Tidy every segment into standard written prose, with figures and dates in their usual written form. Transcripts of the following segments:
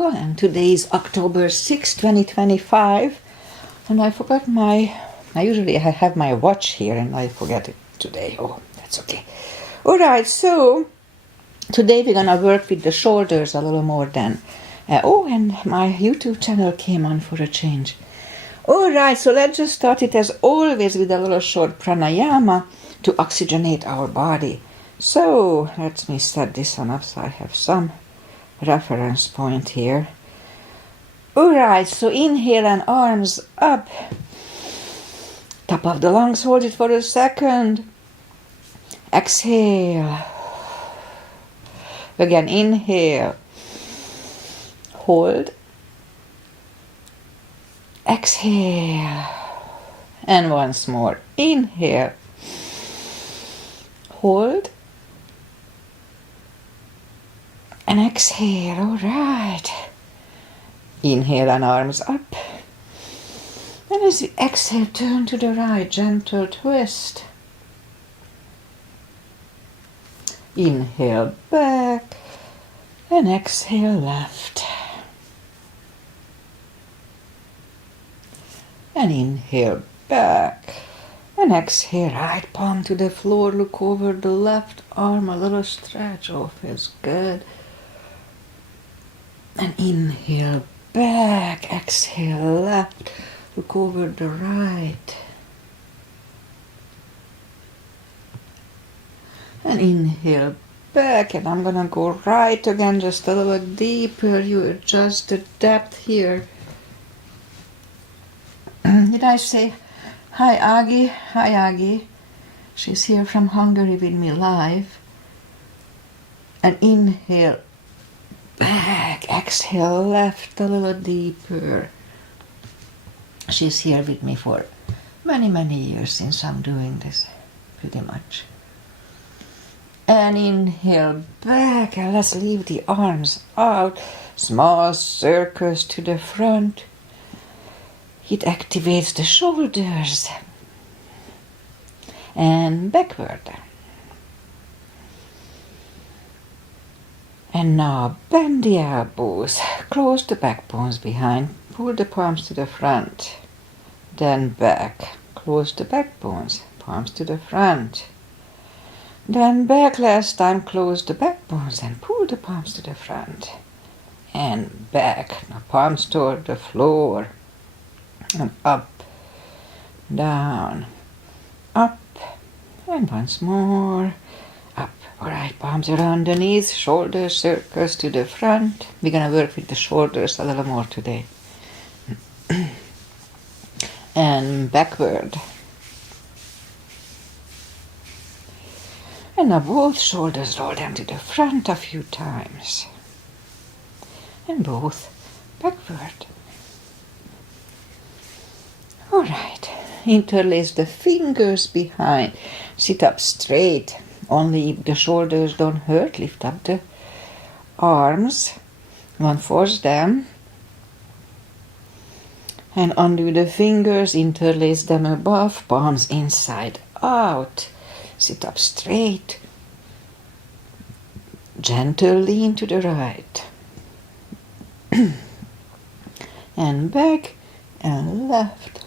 yoga, and today is October 6, 2025, and I forgot I usually have my watch here and I forget it today. Oh, that's okay. Alright, so today we're gonna work with the shoulders a little more than and my YouTube channel came on for a change. Alright, so let's just start it as always with a little short pranayama to oxygenate our body. So let me set this one up so I have some reference point here. Alright, so inhale and arms up. Top of the lungs, hold it for a second. Exhale. Again, inhale. Hold. Exhale. And once more. Inhale. Hold. And exhale. All right. Inhale and arms up. And as you exhale, turn to the right, gentle twist. Inhale back. And exhale left. And inhale back. And exhale, right palm to the floor. Look over the left arm, a little stretch. Oh, feels good. And inhale back, exhale left, look over the right. And inhale back, and I'm gonna go right again, just a little deeper. You adjust the depth here. Did I say hi, Agi? Hi, Agi. She's here from Hungary with me live. And inhale back, exhale left, a little deeper. She's here with me for many years since I'm doing this, pretty much. And inhale back, and let's leave the arms out, small circles to the front. It activates the shoulders. And backward. And now bend the elbows, close the back bones behind, pull the palms to the front, then back, close the back bones, palms to the front, then back last time, close the back bones and pull the palms to the front, and back, now palms toward the floor, and up, down, up, and once more, up. Alright, palms around the knees, shoulders, circles to the front. We're gonna work with the shoulders a little more today. And backward. And now both shoulders, roll them to the front a few times. And both backward. Alright, interlace the fingers behind. Sit up straight. Only if the shoulders don't hurt, lift up the arms. Don't force them. And undo the fingers, interlace them above, palms inside out. Sit up straight. Gentle lean to the right. And back and left.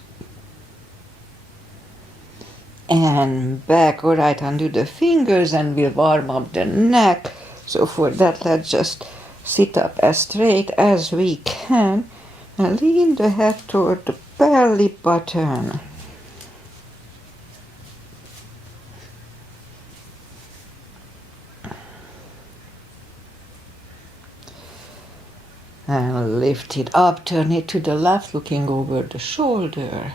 And back. Alright, undo the fingers and we'll warm up the neck. So for that, let's just sit up as straight as we can and lean the head toward the belly button. And lift it up, turn it to the left, looking over the shoulder.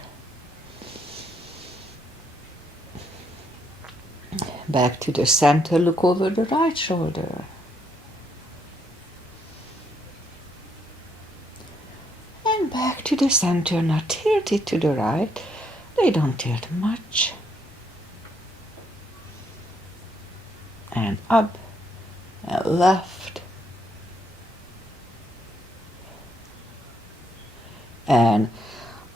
Back to the center, look over the right shoulder. And back to the center, now tilt it to the right. They don't tilt much. And up, and left. And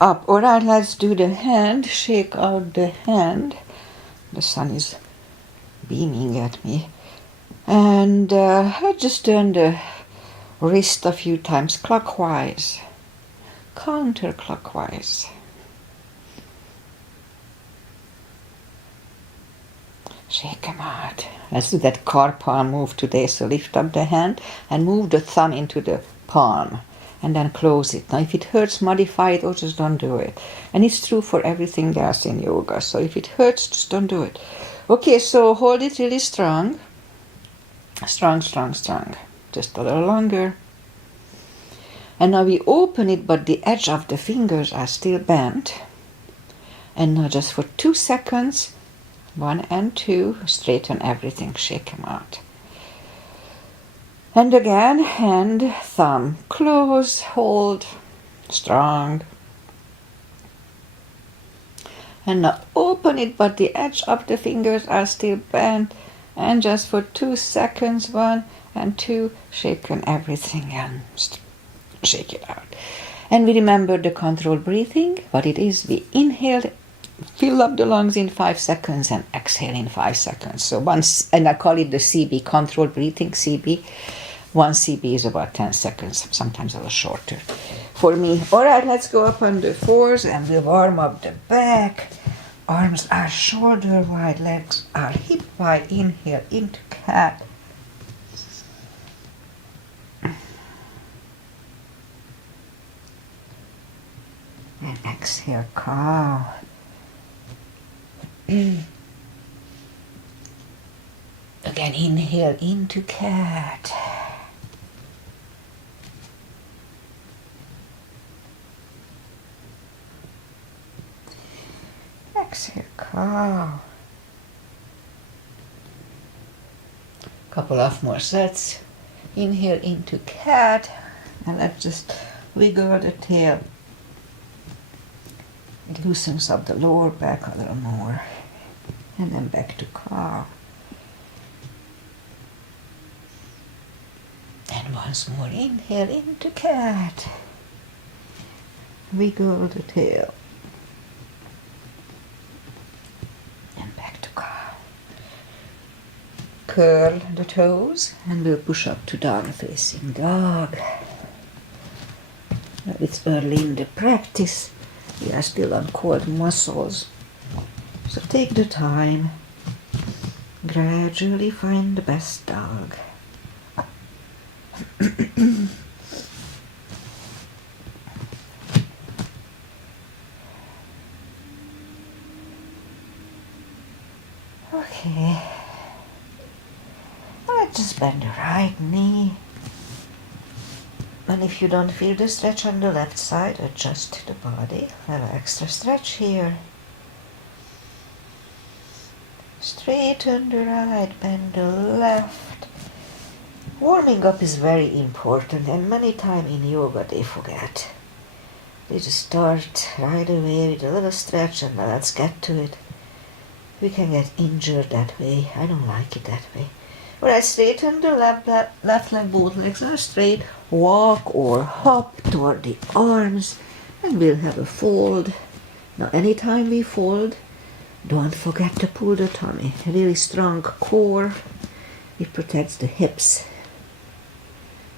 up. Alright, let's do the hand, shake out the hand. The sun is beaming at me. And I just turn the wrist a few times clockwise, counterclockwise. Shake them out. Let's do that car palm move today. So lift up the hand and move the thumb into the palm and then close it. Now if it hurts, modify it or just don't do it. And it's true for everything else in yoga. So if it hurts, just don't do it. Okay, so hold it really strong. Strong, strong, strong. Just a little longer. And now we open it, but the edge of the fingers are still bent. And now just for 2 seconds, 1 and 2, straighten everything, shake them out. And again, hand, thumb, close, hold, strong. And now open it, but the edge of the fingers are still bent. And just for 2 seconds, 1 and 2, shaken everything and shake it out. And we remember the controlled breathing, what it is. We inhale, fill up the lungs in 5 seconds and exhale in 5 seconds. So once, and I call it the CB, controlled breathing, CB. 1 CB is about 10 seconds, sometimes a little shorter for me. All right, let's go up on the 4s and we'll warm up the back. Arms are shoulder wide, legs are hip wide. Inhale into cat. And exhale, cow. Again, inhale into cat. Exhale, cow. Couple of more sets. Inhale into cat. And let's just wiggle the tail. It loosens up the lower back a little more. And then back to cow. And once more, inhale into cat. Wiggle the tail. And back to cow. Curl the toes and we'll push up to down facing dog. Now it's early in the practice. We are still on cold muscles. So take the time. Gradually find the best dog. Okay. Let's just bend the right knee. And if you don't feel the stretch on the left side, adjust the body. A little extra stretch here. Straighten the right, bend the left. Warming up is very important, and many times in yoga they forget. They just start right away with a little stretch and let's get to it. We can get injured that way. I don't like it that way. Alright, straighten the left leg, both legs are straight. Walk or hop toward the arms and we'll have a fold. Now anytime we fold, don't forget to pull the tummy. A really strong core. It protects the hips.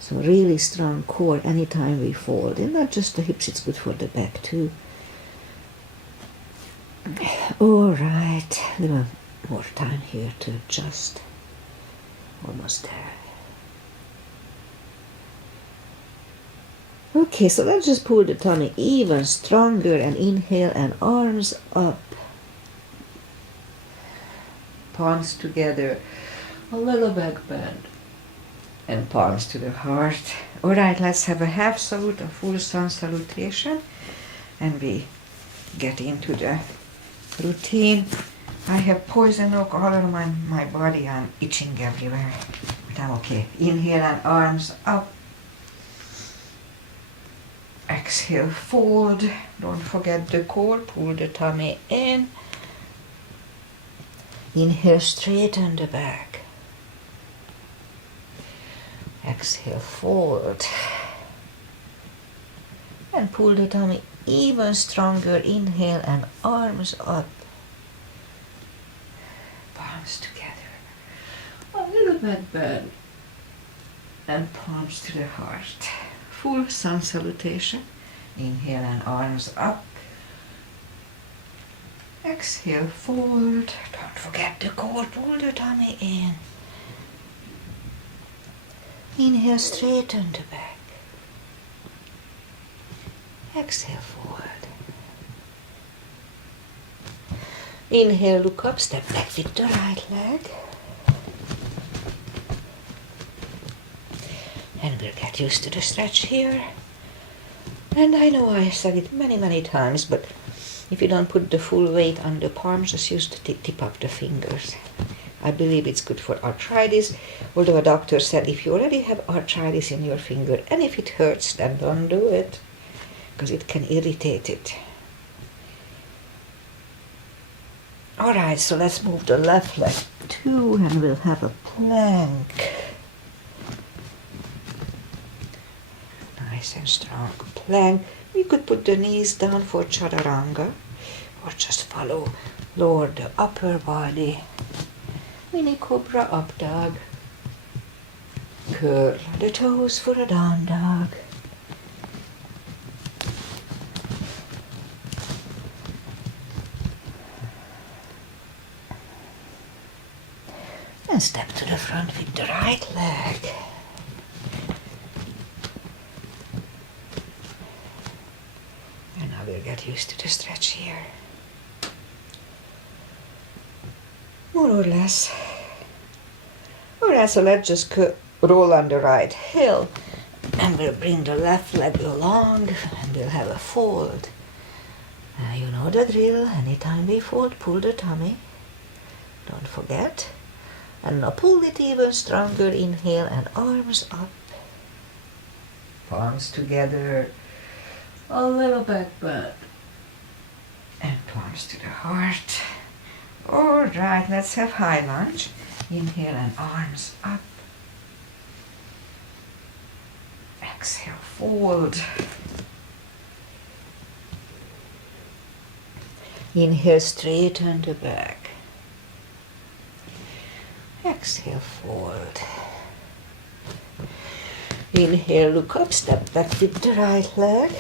So really strong core anytime we fold. And not just the hips, it's good for the back too. Alright, a little more time here to adjust. Almost there. Okay, so let's just pull the tummy even stronger and inhale and arms up. Palms together, a little back bend. And palms to the heart. Alright, let's have a half salute, a full sun salutation. And we get into the routine. I have poison oak all over my body. I'm itching everywhere. But I'm okay. Inhale and arms up. Exhale, fold. Don't forget the core. Pull the tummy in. Inhale, straighten the back. Exhale, fold. And pull the tummy even stronger. Inhale and arms up. Palms together. A little bit bend. and palms to the heart. Full sun salutation. Inhale and arms up. Exhale, fold. Don't forget the core, pull the tummy in. Inhale, straighten the back. Exhale, forward. Inhale, look up, step back with the right leg. And we'll get used to the stretch here. And I know I said it many times, but if you don't put the full weight on the palms, just use the tip of the fingers. I believe it's good for arthritis, although a doctor said if you already have arthritis in your finger and if it hurts, then don't do it, because it can irritate it. Alright, so let's move the left leg too, and we'll have a plank. Nice and strong plank. We could put the knees down for chaturanga, or just follow, lower the upper body. Mini cobra up dog. Curl the toes for a down dog. And step to the front with the right leg. And now we'll get used to the stretch here. More or less. Alright, so let's just roll on the right heel. And we'll bring the left leg along and we'll have a fold. You know the drill. Anytime we fold, pull the tummy. Don't forget. And now pull it even stronger. Inhale and arms up. Palms together. A little back bend. And palms to the heart. Alright, let's have high lunge. Inhale and arms up. Exhale, fold. Inhale, straighten the back. Exhale, fold. Inhale, look up, step back with the right leg.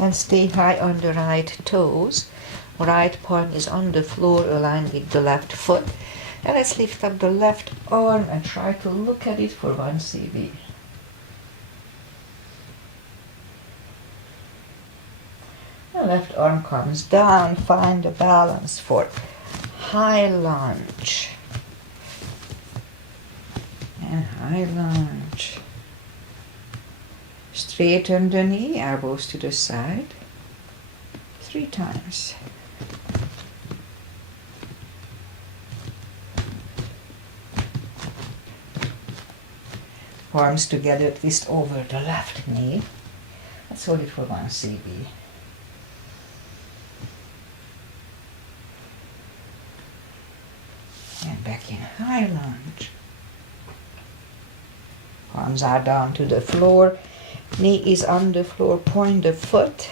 And stay high on the right toes. Right palm is on the floor, aligned with the left foot. And let's lift up the left arm and try to look at it for 1 cb. The left arm comes down, find the balance for high lunge. And high lunge. Straighten the knee, elbows to the side. 3 times. Arms together, twist over the left knee. Let's hold it for 1 cb. And back in high lunge. Arms are down to the floor. Knee is on the floor, point the foot.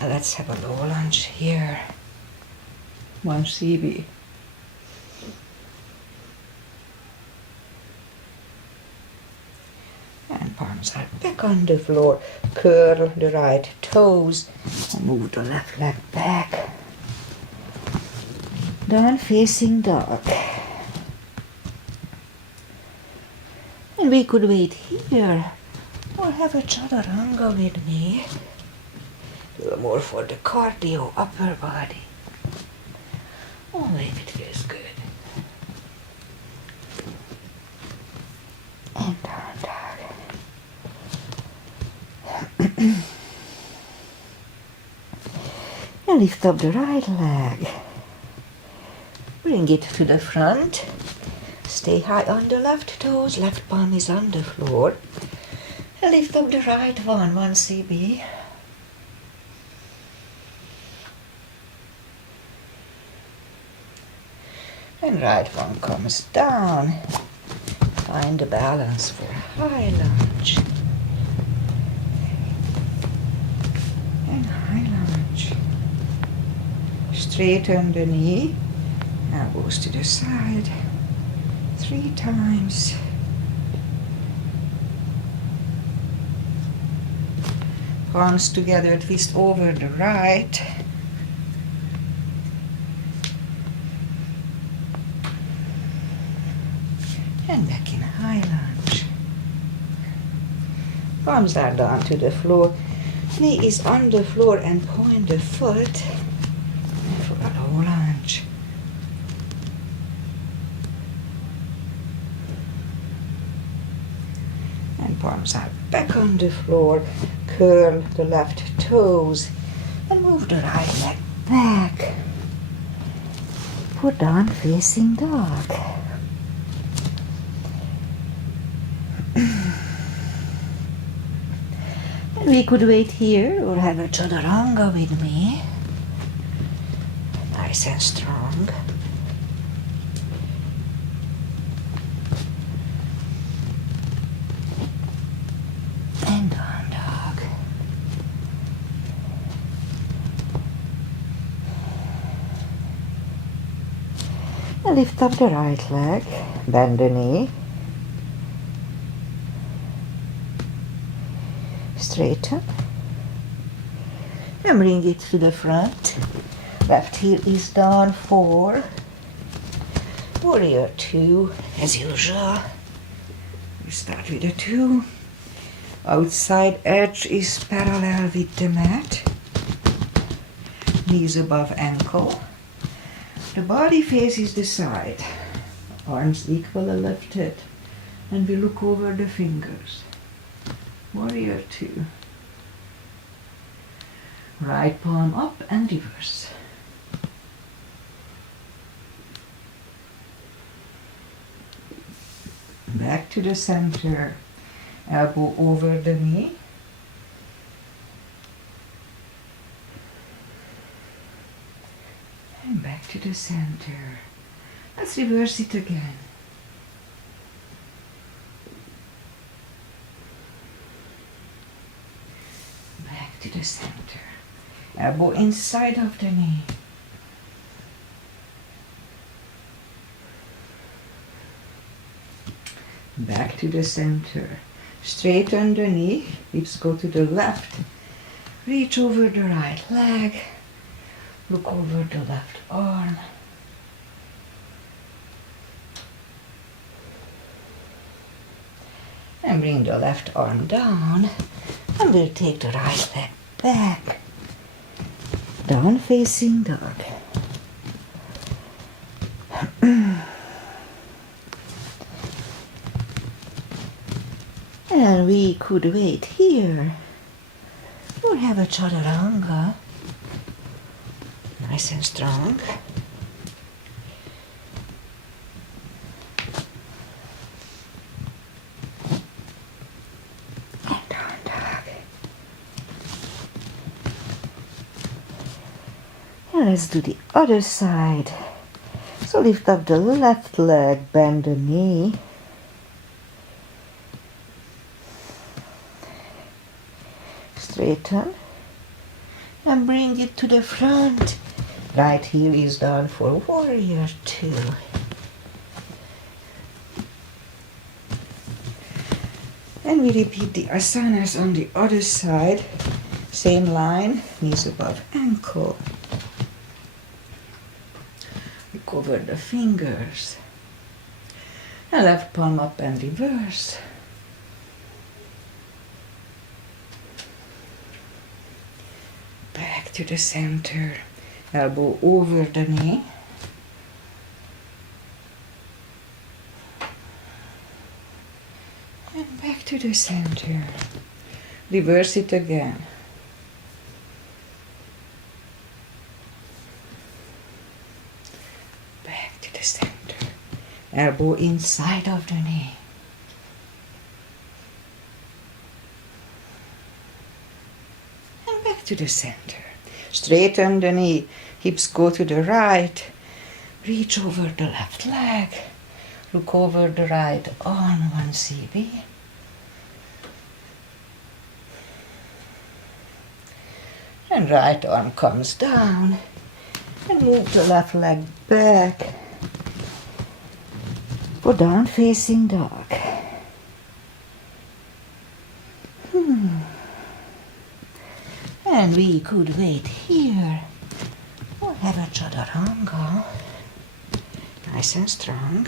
And let's have a low lunge here. 1 cb. And palms are back on the floor. Curl the right toes. And move the left leg back. Down facing dog. And we could wait here. Or have a chaturanga with me. A little more for the cardio, upper body. Only if it feels good. And down dog. And lift up the right leg. Bring it to the front. Stay high on the left toes. Left palm is on the floor. And lift up the right one, 1 cb. And right one comes down. Find the balance for high lunge. And high lunge. Straighten the knee. Elbows to the side. 3 times. Palms together, twist over the right. And back in high lunge. Palms are down to the floor. Knee is on the floor and point the foot. And for a low lunge. And palms are back on the floor. Curl the left toes and move the right leg back. Put down facing dog. And we could wait here or have a chaturanga with me. Nice and strong. And down dog. And lift up the right leg, bend the knee. Straighten. And bring it to the front. Left heel is down, 4. Warrior 2, as usual. We start with a 2. Outside edge is parallel with the mat. Knees above ankle. The body faces the side. Arms equally lifted. And we look over the fingers. Warrior 2. Right palm up and reverse. Back to the center. Elbow over the knee. And back to the center. Let's reverse it again. Back to the center. Elbow inside of the knee. Back to the center. Straighten the knee. Hips go to the left. Reach over the right leg. Look over the left arm. And bring the left arm down. And we'll take the right leg back. Down facing dog. And we could wait here or have a chaturanga. Nice and strong. And down dog. And let's do the other side. So lift up the left leg, bend the knee. Straighten and bring it to the front. Right heel is down for warrior 2. And we repeat the asanas on the other side. Same line, knees above ankle. We cover the fingers. And left palm up and reverse. Back to the center. Elbow over the knee. And back to the center. Reverse it again. Back to the center. Elbow inside of the knee. And back to the center. Straighten the knee. Hips go to the right. Reach over the left leg. Look over the right arm, 1 CB. And right arm comes down. And move the left leg back. Go down facing dog. And we could wait here or have a chaturanga, nice and strong.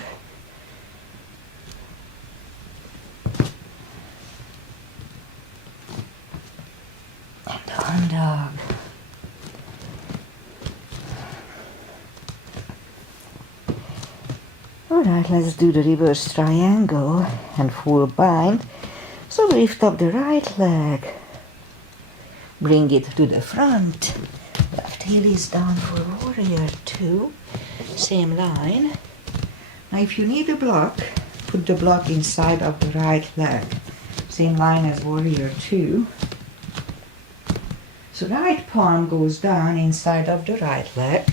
And down dog. Alright, let's do the reverse triangle and full bind. So lift up the right leg, bring it to the front, left heel is down for warrior 2, same line. Now if you need a block, put the block inside of the right leg, same line as warrior 2. So right palm goes down inside of the right leg,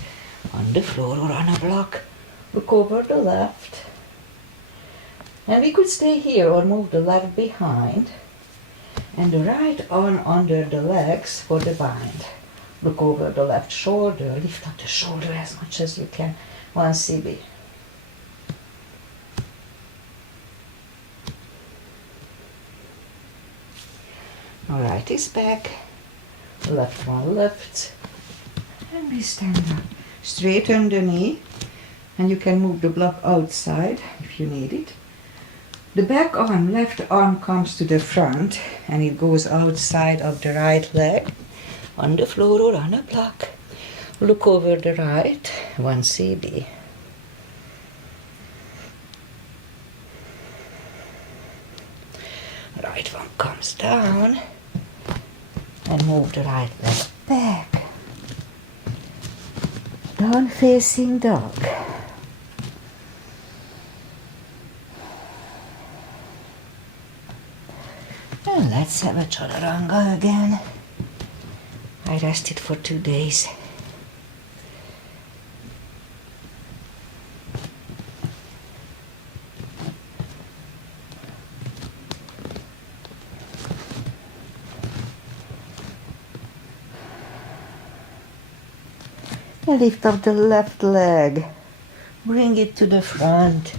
on the floor or on a block. Look over the left. And we could stay here or move the left behind. And the right arm under the legs for the bind. Look over the left shoulder, lift up the shoulder as much as you can. 1 CB. Right is back, left one left. And we stand up. Straighten the knee. And you can move the block outside if you need it. The back arm, left arm comes to the front and it goes outside of the right leg on the floor or on a block. Look over the right, 1 CB. Right one comes down and move the right leg back. Down facing dog. And let's have a chaturanga again. I rested for 2 days. And lift up the left leg. Bring it to the front.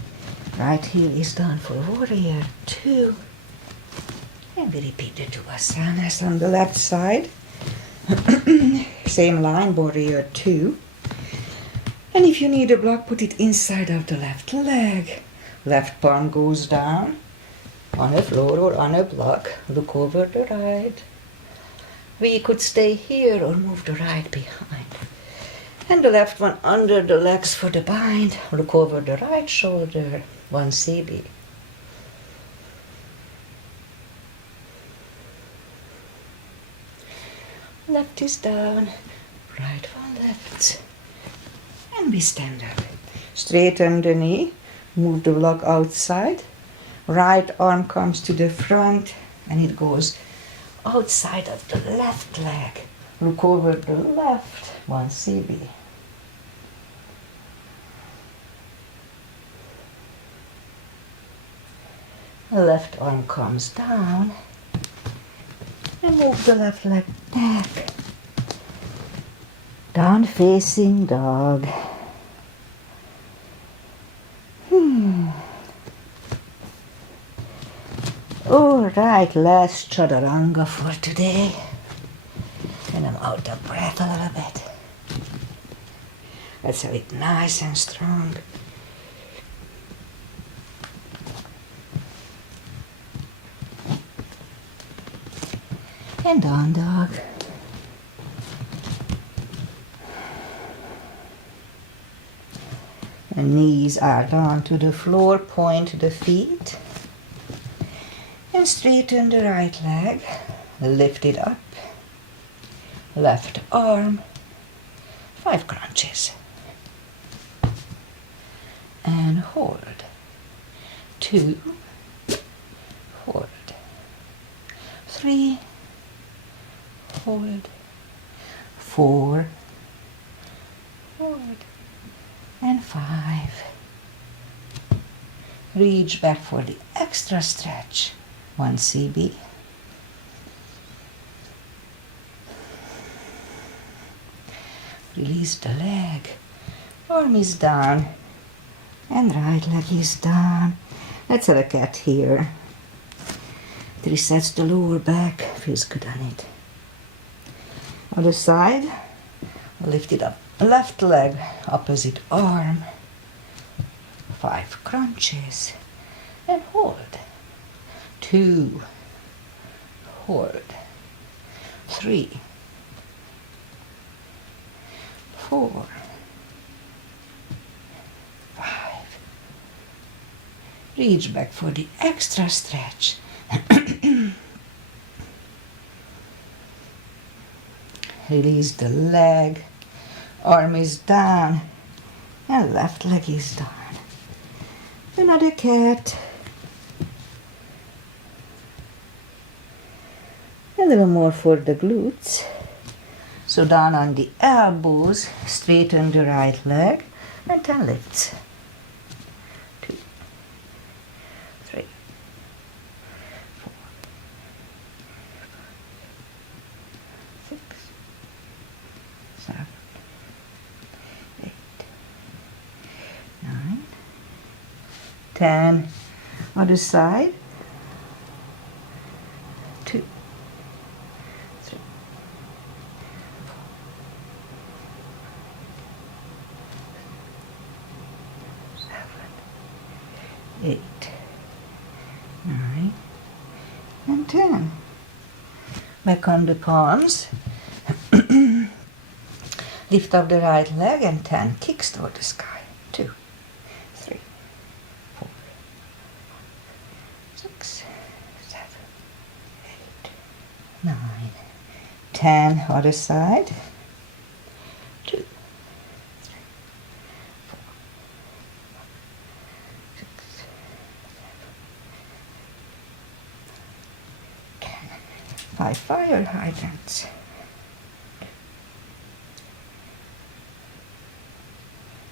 Right heel is down for warrior 2. And we repeat the 2 asanas on the left side. Same line, warrior 2. And if you need a block, put it inside of the left leg. Left palm goes down on a floor or on a block. Look over the right. We could stay here or move the right behind. And the left one under the legs for the bind. Look over the right shoulder, 1 CB. Left is down, right one left. And we stand up. Straighten the knee, move the block outside. Right arm comes to the front and it goes outside of the left leg. Look over the left, 1 CB. Left arm comes down and move the left leg back. Down facing dog. Alright, last chaturanga for today. And I'm out of breath a little bit. Let's have it nice and strong. And down dog. The knees are down to the floor, point the feet. And straighten the right leg, lift it up. Left arm, 5 crunches. And hold. 2, hold. 3, hold. 4, hold. And 5. Reach back for the extra stretch. 1 CB. Release the leg. Arm is down. And right leg is down. Let's have a cat here. It resets the lower back. Feels good on it. Other side. Lift it up. Left leg, opposite arm. 5 crunches. And hold. 2. Hold. 3. 4. 5. Reach back for the extra stretch. Release the leg. Arm is down. And left leg is down. Another cat. A little more for the glutes. So down on the elbows, straighten the right leg, and 10 lifts. 2, 3, 4, 6, 7, 8, 9, 10. Other side. 2, 3, 8, 9, and 10. Back on the palms. Lift up the right leg and 10 kicks toward the sky. 2, 3, 4, 6, 7, 8, 9, 10. Other side. 2, 3, 4, 6, 10. 5 fire hydrants.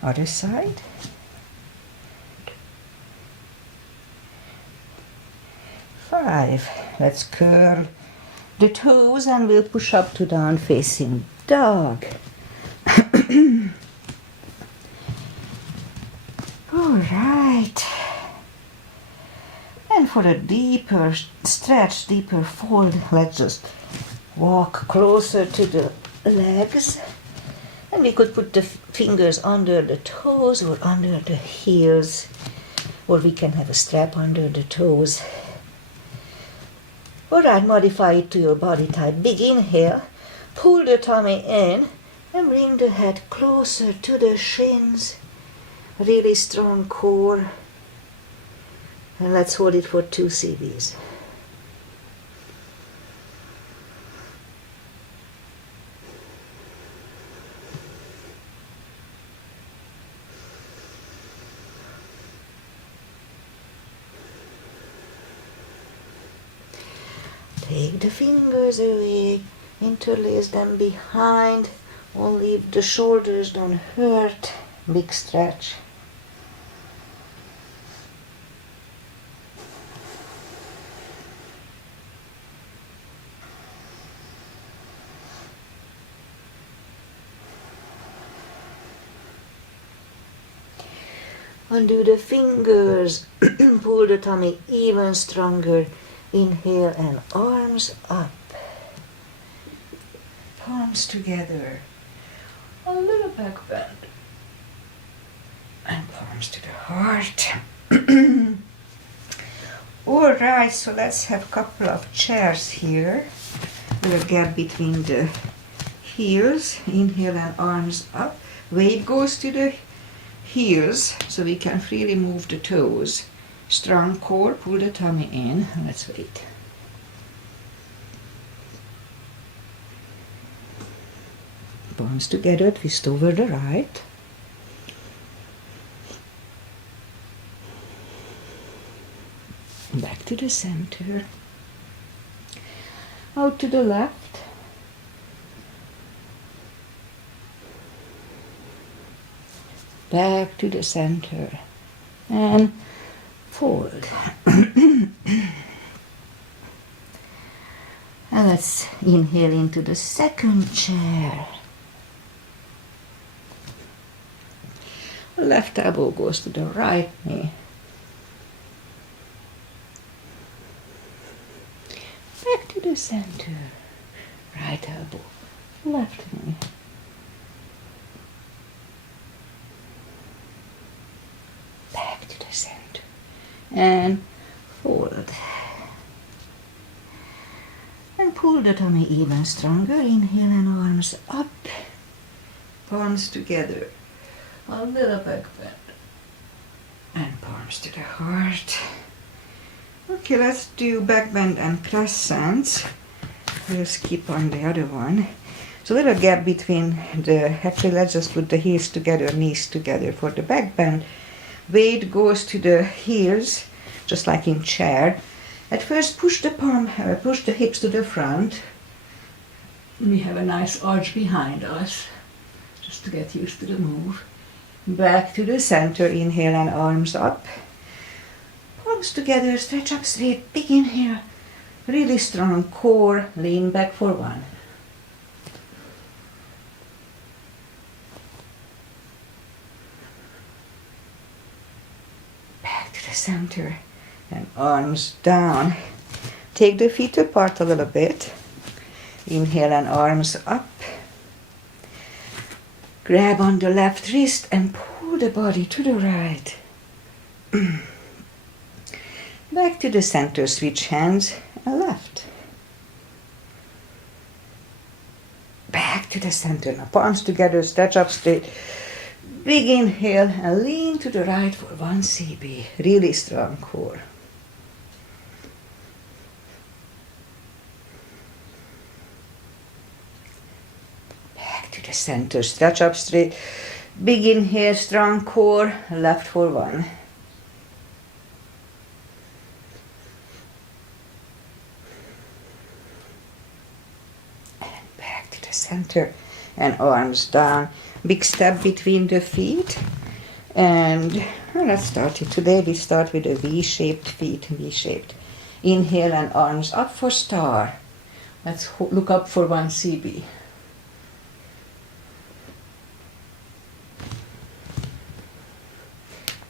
Other side. 5. Let's curl the toes and we'll push up to down facing dog. All right. And for a deeper stretch, deeper fold, let's just walk closer to the legs. And we could put the fingers under the toes or under the heels, or we can have a strap under the toes. Alright, modify it to your body type. Big inhale, pull the tummy in and bring the head closer to the shins. Really strong core. And let's hold it for 2 CBs. Take the fingers away, interlace them behind, only if the shoulders don't hurt. Big stretch. Undo the fingers, pull the tummy even stronger. Inhale and arms up. Palms together. A little back bend. And palms to the heart. Alright, so let's have a couple of chairs here. With a gap between the heels. Inhale and arms up. Weight goes to the heels so we can freely move the toes. Strong core, pull the tummy in. Let's wait. Palms together, twist over the right. Back to the center. Out to the left. Back to the center. And fold. And let's inhale into the second chair. Left elbow goes to the right knee. Back to the center. Right elbow left knee. Back to the center. And forward. And pull the tummy even stronger. Inhale and arms up. Palms together. A little back bend. And palms to the heart. Okay, let's do back bend and crescents. We'll skip on the other one. So a little gap between actually let's just put the heels together, knees together for the back bend. Weight goes to the heels, just like in chair. At first push the hips to the front. We have a nice arch behind us, just to get used to the move. Back to the center, inhale and arms up. Palms together, stretch up straight, big inhale. Really strong core, lean back for one. Back to the center and arms down. Take the feet apart a little bit. Inhale and arms up. Grab on the left wrist and pull the body to the right. Back to the center, switch hands and left. Back to the center, now palms together, stretch up straight. Big inhale and lean to the right for 1 CB. Really strong core. Back to the center, stretch up straight. Big inhale, strong core, left for 1. Center and arms down. Big step between the feet. And let's start it. Today we start with a V-shaped feet, V-shaped. Inhale and arms up for star. Let's look up for 1 CB.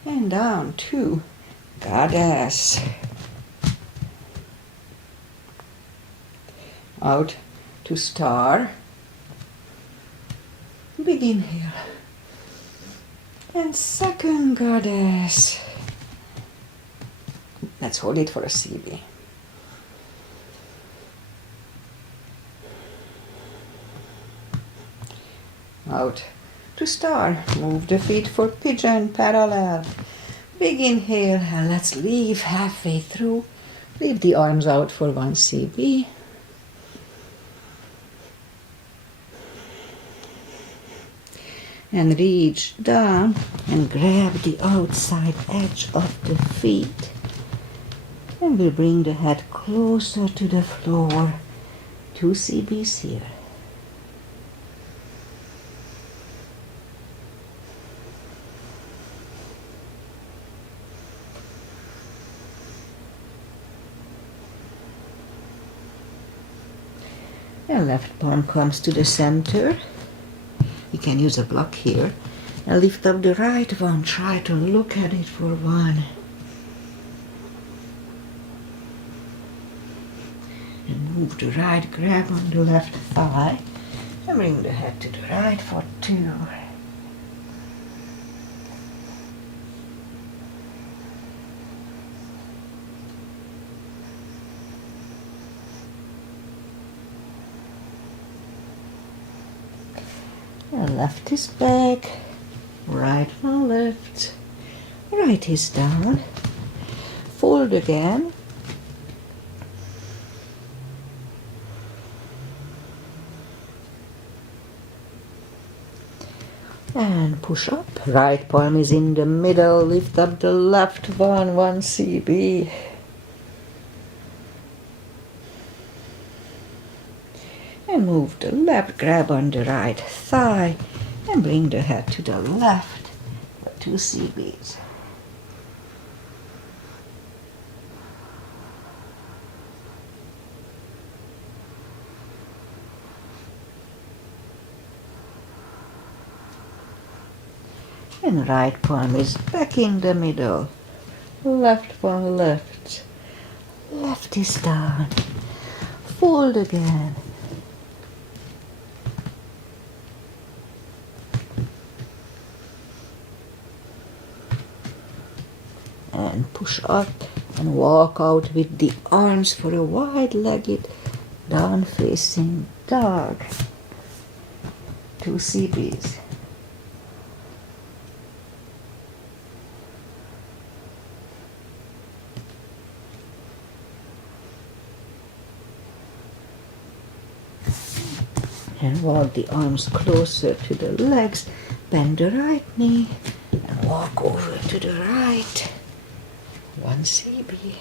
And down 2. Goddess. Out to star. Big inhale. And second goddess. Let's hold it for a CB. Out to star. Move the feet for pigeon parallel. Big inhale and let's leave halfway through. Leave the arms out for 1 CB. And reach down and grab the outside edge of the feet. And we'll bring the head closer to the floor. 2 CBs here. And left palm comes to the center. You can use a block here. And lift up the right one. Try to look at it for 1. And move the right, grab on the left thigh. And bring the head to the right for 2. And left is back, right one left, right is down, fold again, and push up, right palm is in the middle, lift up the left one, 1 CB. And move the left, grab on the right thigh, and bring the head to the left for 2 CBs. And right palm is back in the middle, left one left, left is down, fold again. and push up and walk out with the arms for a wide-legged down-facing dog. 2 CBs. And walk the arms closer to the legs. Bend the right knee and walk over to the right. 1 CB.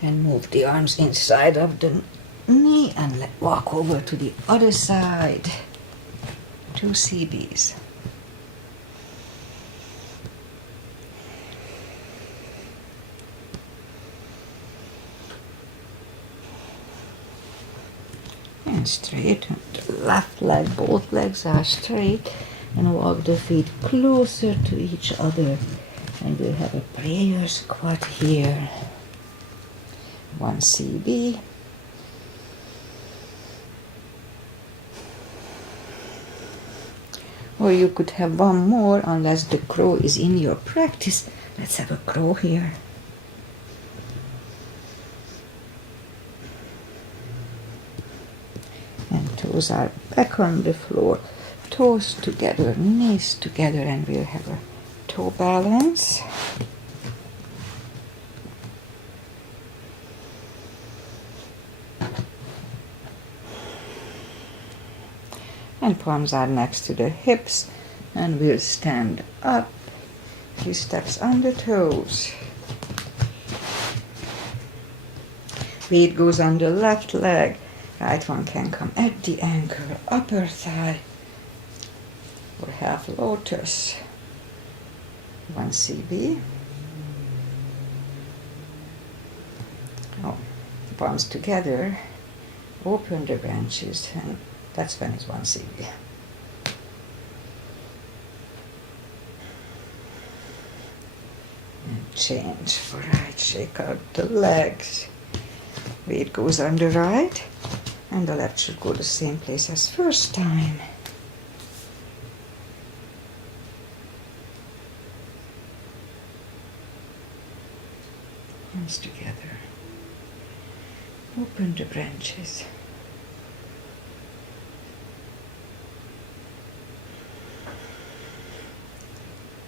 And move the arms inside of the knee and walk over to the other side. 2 CBs. And straight. The left leg, both legs are straight. And walk the feet closer to each other. And we'll have a prayer squat here. 1 CB. Or you could have one more unless the crow is in your practice. Let's have a crow here. And toes are back on the floor. Toes together, knees together, and we'll have a toe balance. And palms are next to the hips, and we'll stand up. 3 steps on the toes. Weight goes on the left leg. Right one can come at the ankle, upper thigh, or half lotus. 1 CB. Oh, palms together. Open the branches, and that's when it's 1 CB. And change for right. Shake out the legs. Weight goes on the right, and the left should go the same place as first time. Hands together. Open the branches.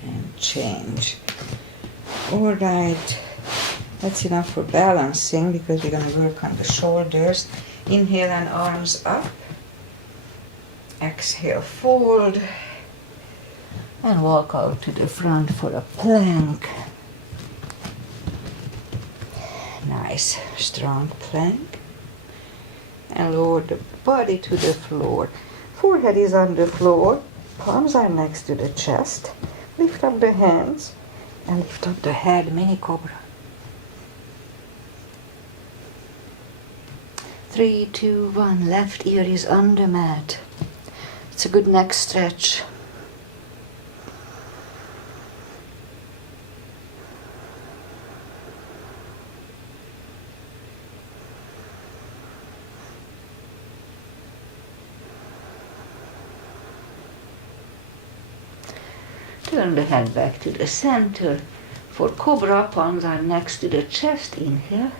And change. All right. That's enough for balancing because we're going to work on the shoulders. Inhale and arms up. Exhale, fold. And walk out to the front for a plank. Nice, strong plank. And lower the body to the floor. Forehead is on the floor. Palms are next to the chest. Lift up the hands and lift up the head, mini cobra. 3, 2, 1. Left ear is on the mat. It's a good neck stretch. Turn the head back to the center. For cobra, palms are next to the chest. Inhale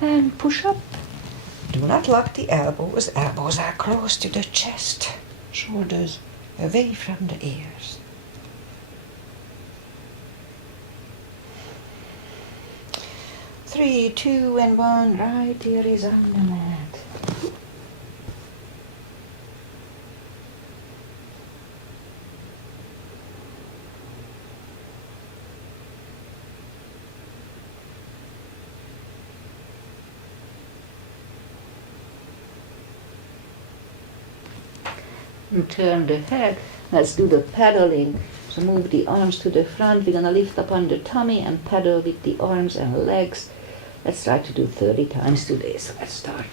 and push up. Do not lock the elbows. Elbows are close to the chest. Shoulders away from the ears. Three, 2, and 1. Right ear is on the mat. And turn the head. Let's do the paddling. So move the arms to the front. We're going to lift up on the tummy and paddle with the arms and legs. Let's try to do 30 times today. So let's start.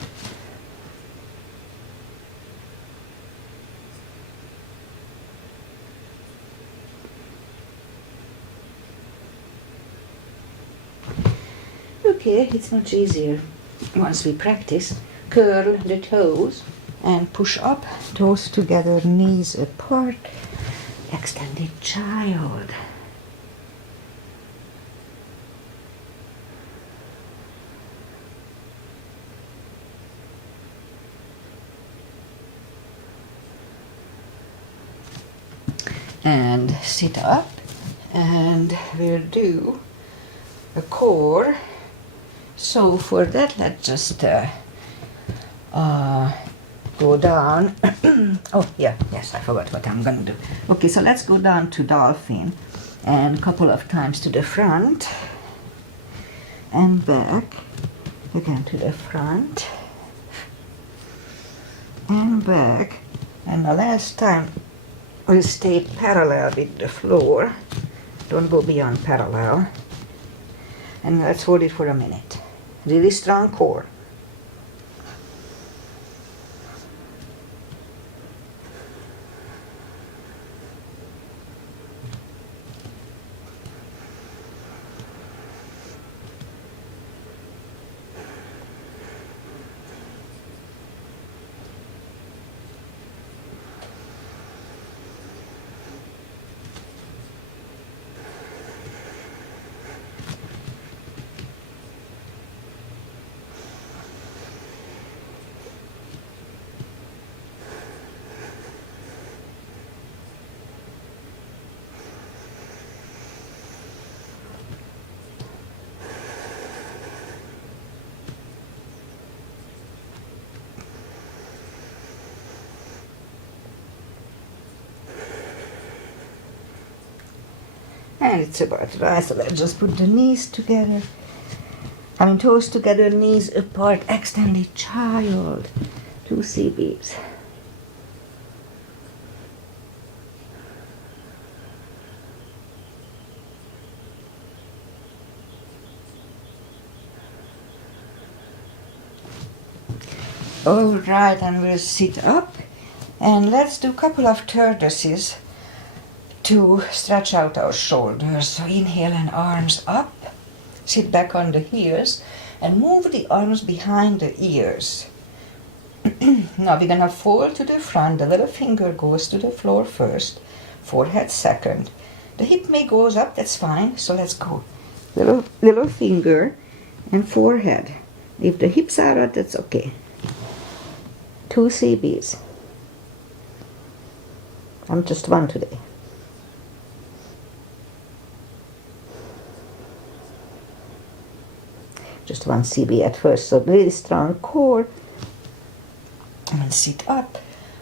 You okay, it's much easier once we practice. Curl the toes and push up, toes together, knees apart, extended child. And sit up, and we'll do a core. So for that, let's just go down. Oh yeah, yes, I forgot what I'm gonna do. Okay, so let's go down to dolphin and a couple of times to the front and back, again to the front and back, and the last time we'll stay parallel with the floor, don't go beyond parallel, and let's hold it for a minute. Really strong core. And it's about right, so let's just put the knees together. Toes together, knees apart, extended child. 2 CBs. Alright, and we'll sit up, and let's do a couple of tortoises to stretch out our shoulders. So inhale and arms up, sit back on the heels, and move the arms behind the ears. Now we're gonna fold to the front, the little finger goes to the floor first, forehead second. The hip may goes up, that's fine, so let's go. Little finger and forehead. If the hips are out, that's okay. 2 CBs. I'm just one today. Just 1 CB at first, so really strong core. And sit up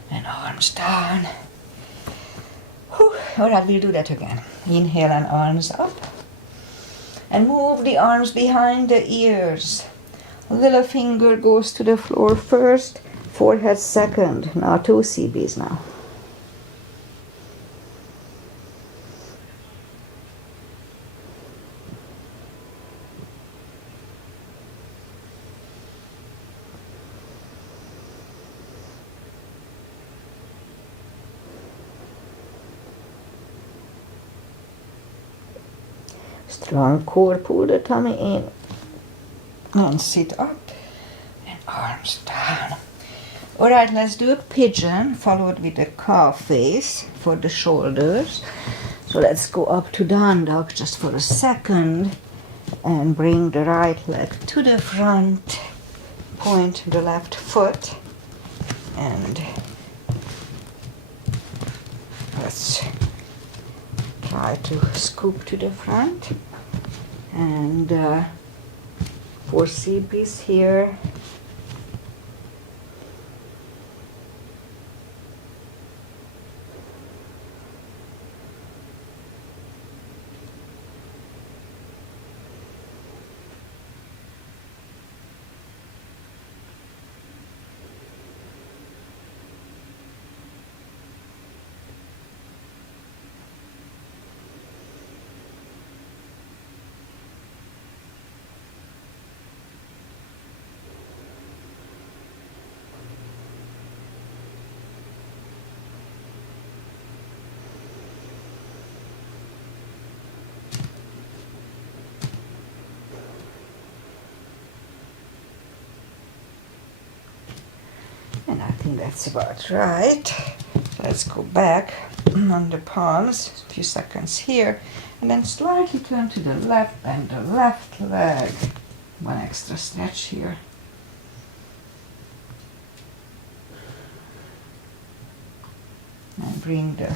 and arms down. Whew. All right, we'll do that again. Inhale and arms up. And move the arms behind the ears. Little finger goes to the floor first, forehead second. Now 2 CBs now. Strong core, pull the tummy in. And sit up and arms down. Alright, let's do a pigeon followed with a cow face for the shoulders. So let's go up to down dog just for a second and bring the right leg to the front. Point the left foot and let's try to scoop to the front. And 4 CBs here. And I think that's about right. Let's go back on the palms, a few seconds here, and then slightly turn to the left and the left leg. One extra stretch here. And bring the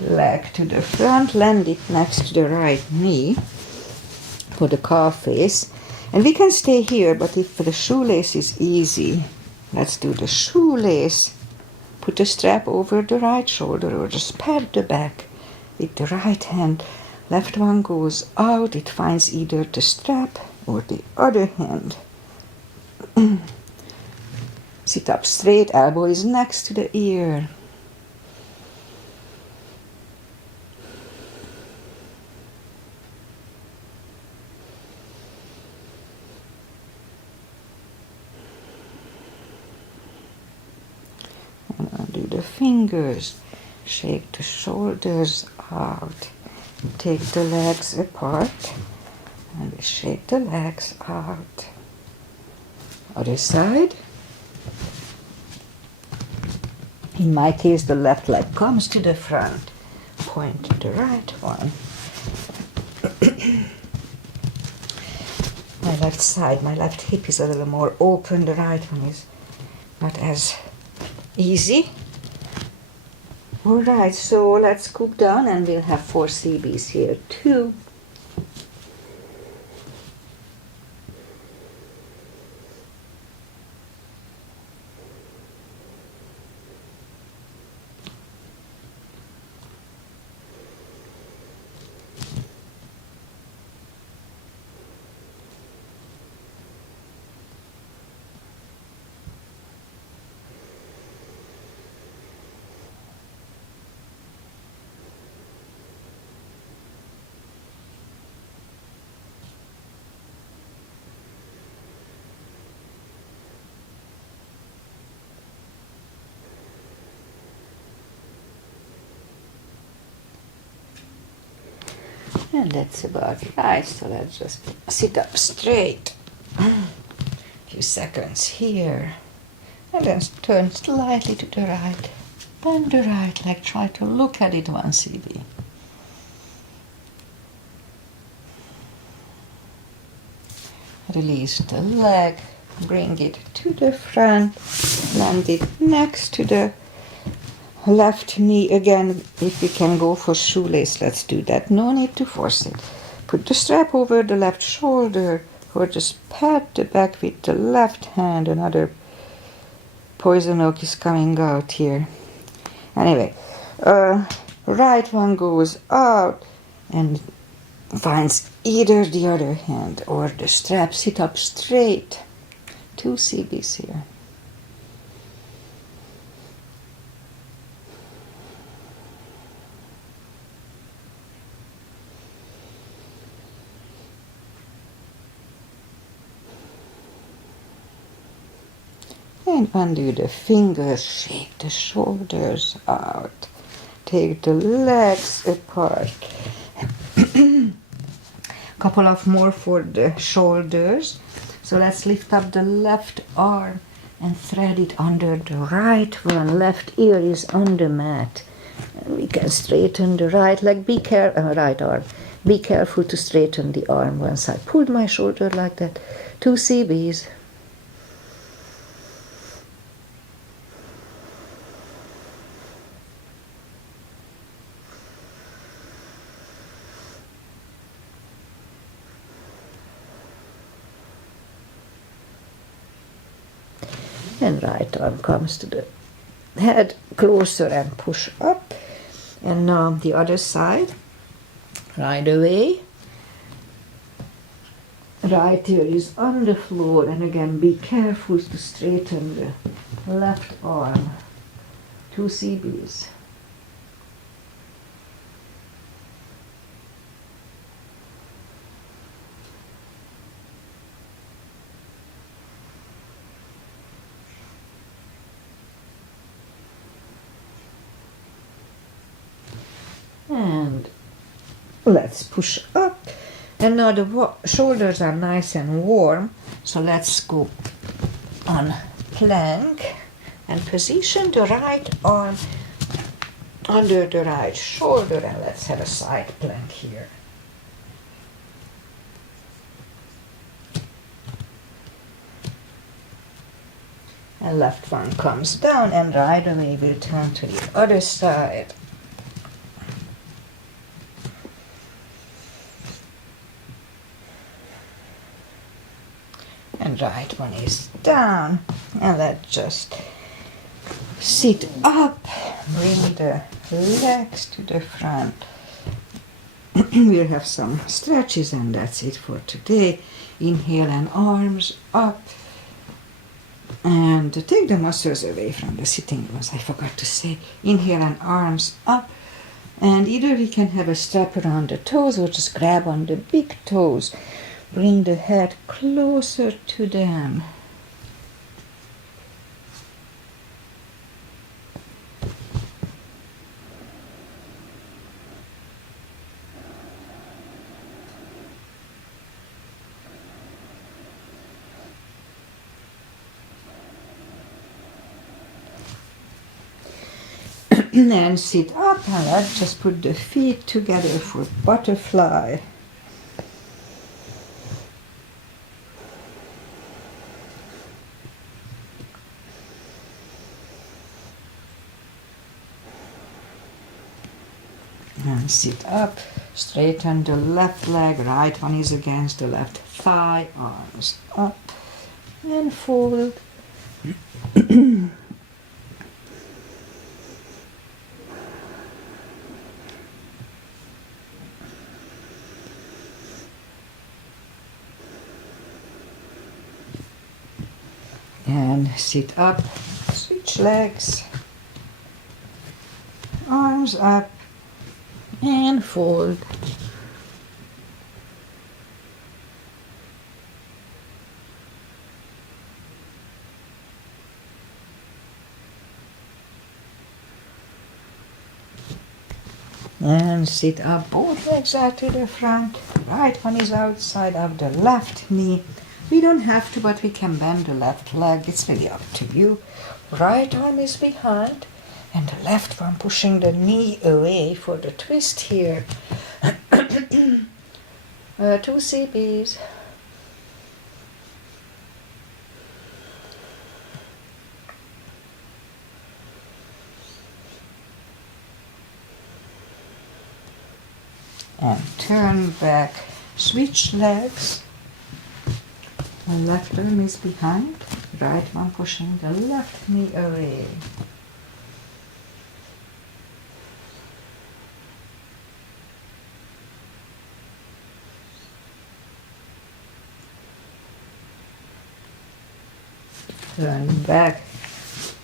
leg to the front, land it next to the right knee for the calf face. And we can stay here, but if the shoelace is easy, let's do the shoelace. Put the strap over the right shoulder or just pat the back with the right hand. Left one goes out, it finds either the strap or the other hand. Sit up straight, elbow is next to the ear. And undo the fingers, shake the shoulders out, take the legs apart, and we shake the legs out. Other side. In my case, the left leg comes to the front. Point to the right one. My left side, my left hip is a little more open. The right one is not as easy. All right, so let's scoop down and we'll have 4 CBs here too. And that's about right, so let's just sit up straight. A few seconds here. And then turn slightly to the right. Bend the right leg, try to look at it 1 CB. Release the leg, bring it to the front, land it next to the left knee again. If we can go for shoelace, let's do that. No need to force it. Put the strap over the left shoulder or just pat the back with the left hand. Another poison oak is coming out here. Anyway, right one goes out and finds either the other hand or the strap. Sit up straight. 2 CBs here. And undo the fingers, shake the shoulders out, take the legs apart. Couple of more for the shoulders. So let's lift up the left arm and thread it under the right one. Left ear is on the mat. And we can straighten the right leg. Right arm. Be careful to straighten the arm once I pulled my shoulder like that. 2 CBs. And right arm comes to the head closer and push up. And now the other side, right away. Right ear is on the floor, and again be careful to straighten the left arm. 2 CBs. And let's push up. And now the shoulders are nice and warm, so let's go on plank And position the right arm under the right shoulder, and let's have a side plank here. And left one comes down, and right away we'll turn to the other side. And right one is down, and let's just sit up, bring the legs to the front. We'll have some stretches, and that's it for today. Inhale and arms up. And take the muscles away from the sitting bones, I forgot to say. Inhale and arms up. And either we can have a strap around the toes or just grab on the big toes. Bring the head closer to them. And sit up, and let's just put the feet together for butterfly. And sit up, straighten the left leg, right one is against the left thigh, arms up, and fold. And sit up, switch legs, arms up, and fold. And sit up, both legs are to the front, right one is outside of the left knee. We don't have to, but we can bend the left leg, it's really up to you. Right arm is behind, and the left one pushing the knee away for the twist here. 2 CBs. And turn back, switch legs. The left arm is behind, right one pushing the left knee away. Turn back,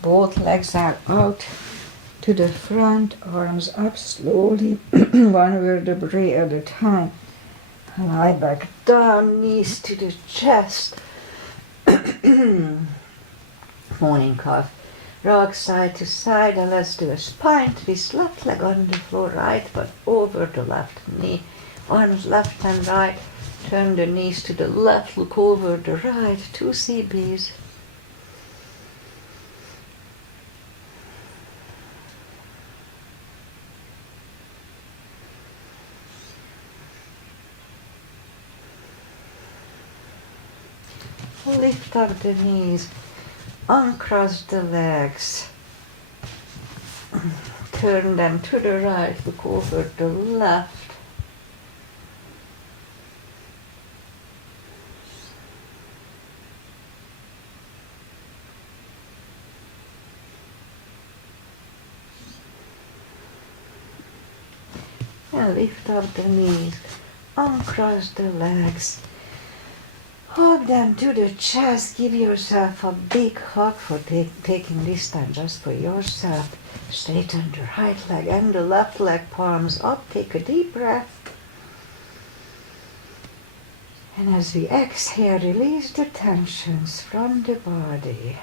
both legs are out to the front, arms up slowly, one vertebrae at a time. Lie back down, knees to the chest. Morning calf. Rock side to side, and let's do a spine twist. Left leg on the floor, right but over the left knee. Arms left and right. Turn the knees to the left, look over the right. 2 CBs. Lift up the knees, uncross the legs, turn them to the right, look over the left. And lift up the knees, uncross the legs. Hug them to the chest, give yourself a big hug for taking this time just for yourself. Straighten the right leg and the left leg, palms up, take a deep breath. And as we exhale, release the tensions from the body.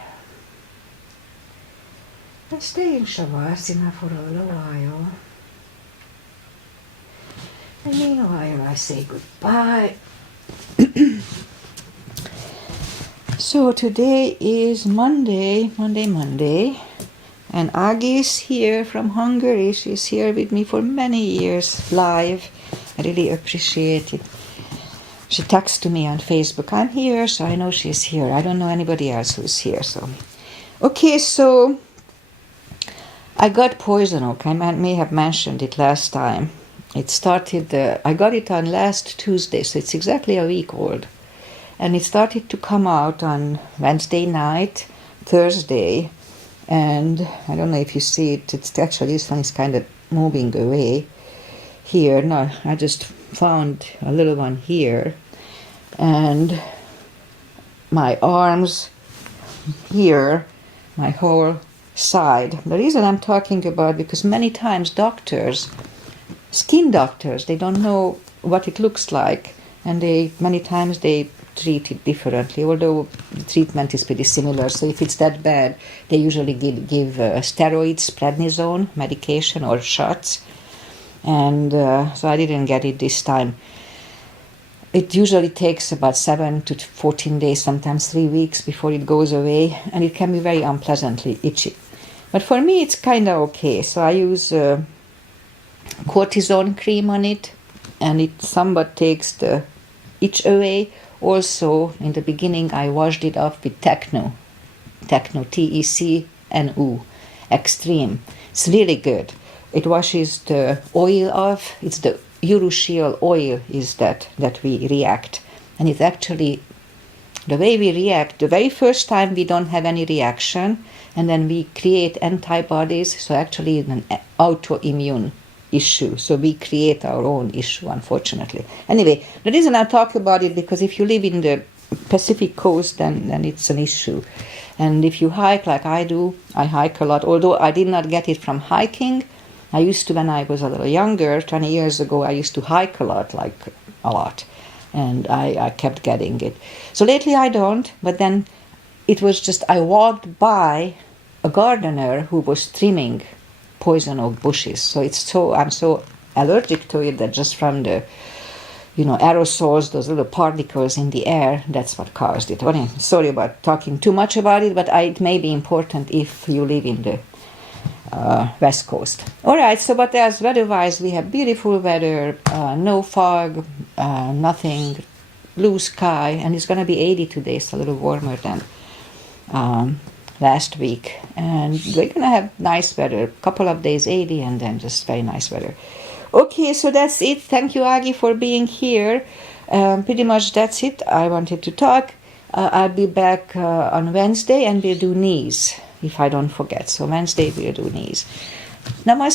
And stay in Shavasana for a little while. And meanwhile, I say goodbye. So today is Monday, and Agi is here from Hungary. She's here with me for many years live. I really appreciate it. She texts to me on Facebook, I'm here, so I know she's here. I don't know anybody else who's here. So, okay, so I got poison oak. I may have mentioned it last time. It started, I got it on last Tuesday, so it's exactly a week old. And it started to come out on Wednesday night, Thursday, and I don't know if you see it, it's actually, this one is kind of moving away here. No, I just found a little one here, and my arms here, my whole side. The reason I'm talking about, because many times doctors, skin doctors, they don't know what it looks like, and many times they treat it differently, although the treatment is pretty similar. So if it's that bad, they usually give steroids, prednisone, medication or shots. And so I didn't get it this time. It usually takes about 7 to 14 days, sometimes 3 weeks before it goes away, and it can be very unpleasantly itchy. But for me, it's kind of okay. So I use cortisone cream on it, and it somewhat takes the itch away. Also, in the beginning, I washed it off with Techno, T-E-C-N-U, Extreme. It's really good. It washes the oil off. It's the urushiol oil is that we react. And it's actually, the way we react, the very first time we don't have any reaction, and then we create antibodies, so actually it's an autoimmune issue. So we create our own issue, unfortunately. Anyway, the reason I talk about it, because if you live in the Pacific coast, then it's an issue. And if you hike like I do, I hike a lot, although I did not get it from hiking. I used to, when I was a little younger, 20 years ago, I used to hike a lot, and I kept getting it. So lately I don't, but then it was just, I walked by a gardener who was trimming poison oak bushes. So I'm so allergic to it that just from the, aerosols, those little particles in the air, that's what caused it. Well, sorry about talking too much about it, but it may be important if you live in the West Coast. All right, so what else? Weather-wise, we have beautiful weather, no fog, nothing, blue sky, and it's going to be 80 today, so a little warmer than last week. And we're going to have nice weather, a couple of days 80, and then just very nice weather. Okay, so that's it. Thank you, Agi, for being here. Pretty much that's it. I wanted to talk. I'll be back on Wednesday, and we'll do knees, if I don't forget. So Wednesday we'll do knees. Namaste.